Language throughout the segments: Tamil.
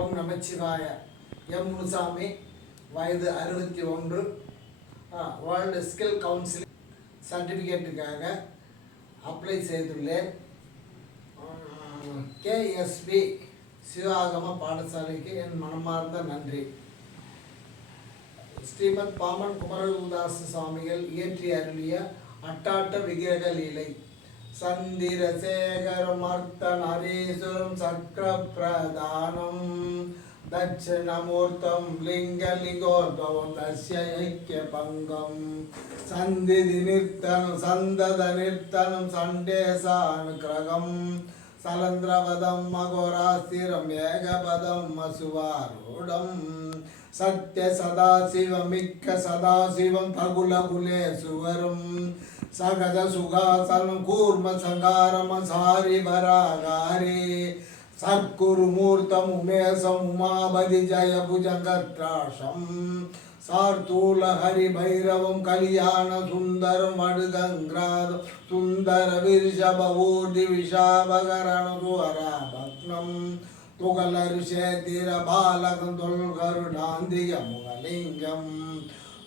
ஓம் நமச்சிவாய. எம் முனுசாமி, வயது 61. வேர்ல்டு ஸ்கில் கவுன்சில் சர்டிஃபிகேட்டுக்காக அப்ளை செய்துள்ளேன். கேஎஸ்பி சிவாகம பாடசாலைக்கு என் மனமார்ந்த நன்றி. ஸ்ரீமத் பாமன் குமரகுருதாச சுவாமிகள் இயற்றி அருளிய அட்டாட்ட விக்கிரக லீலை. சந்திரசேகரமர்த்தன் ஹரீஸ்வரம் சக்கர பிரதானம் தட்சிணமூர்த்தம் லிங்கலிங்கோத்பவம் தஸ்ய ஐக்கிய பங்கம் சந்திதி நிர்த்தனம் சந்தத நிர்த்தனம் சண்டேசானுக்கிரகம் சலந்திரவதம் மகோராஸ்திரம் ஏகபதம் அசுவாரூடம் சத்ய சதாசிவமிக்க சதாசிவம் தகுலகுலே சுவரும் சகத சுகாசனம் கூர்ம சங்காரம சாரி வராகாரி சத்குரு மூர்த்தம் உமேசம் உமாபதி ஜய புஜங்கத்ராஷம் சார்த்தூல ஹரி பைரவம் கல்யாண சுந்தரம் வடுகங்கிராதம் சுந்தர விர்ஷப ஊர்தி விஷாபகரண துவராபக்னம் துகலருஷேத்திர பாலகம் தொல்கருடாந்திய முகலிங்கம்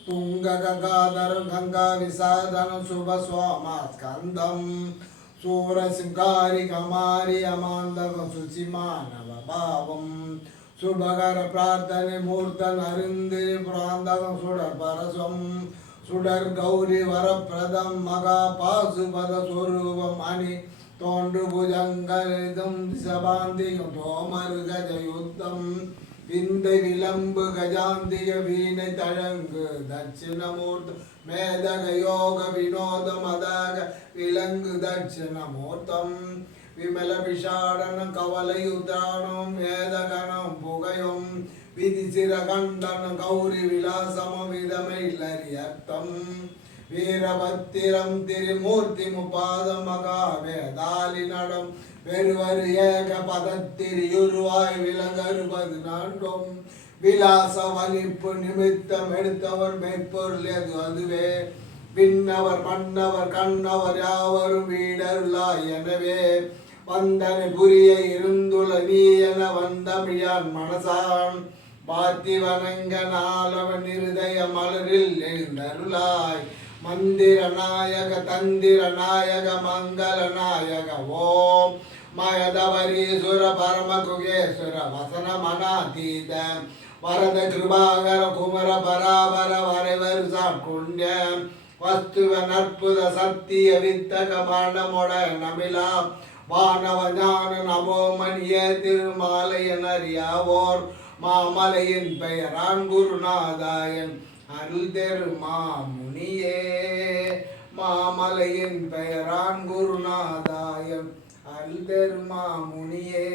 துங்க கங்காதரம் கங்கா விசாதனம் சுப சோமாஸ்கந்தம் சூரசிங்காரி கமாரி அமாந்தகம் சுசிமானவ பாவம் சுபகர பிரார்த்தனை மூர்த்தன் அருந்திரி பிராந்தகம் சுடர் பரசம் சுடர் கௌரி வரப்பிரதம் மகா பாசுபத சொரூபம் அணி தோன்று புஜங்கலிதம் சபாந்திகம் தோமரு கஜ யுத்தம் விந்தை விளம்பு கஜாந்திக வீணை தழங்கு தட்சிணமூர்த்தம் மேதக யோக வினோத மதக விலங்கு தட்சிணமூர்த்தம் விமல விஷாடனம் கவலையுத்தானம் வேதகணம் புகையும் விதிசிர கண்டனம் கௌரி விலாசமம் விதமைலரியர்த்தம் வீரபத்திரம் திரிமூர்த்தி முபாதம் மகா வேதாலி நடம் வெறுவரு ஏக பதத்திரியுருவாய் விலங்கருபது நான்கும் விலாச வலிப்பு நிமித்தம் எடுத்தவர் மெய்ப்பொருள் எது அதுவே விண்ணவர் மன்னவர் கண்ணவர் யாவரும் வீடருளாய் எனவே வந்தனை புரிய இருந்துள்ள நீ என வந்தமிழான் மனசான் பாத்தி வணங்க நாளவன் இருதய மலரில் எழுந்தருளாய் மந்திர நாயக தந்திர நாயக மங்கள நாயக ஓம் மயதவரீசுர பரம குகேஸ்வர வசன மனாதீத வரத கிருபாகர குமர பராபர வரைவர் சாட்குண்ய வஸ்துவ நற்புத சத்திய வித்தக பாண்டமொட நமிலா வானவ ஞான நவோமணிய திருமாலையன் அறியாவோர் மாமலையின் பெயரான் குருநாதாயன் அருள் தெரு மாமுனியே மாமலையின் பெயரான் குருநாதாயன் அருள் தெரு மாமுனியே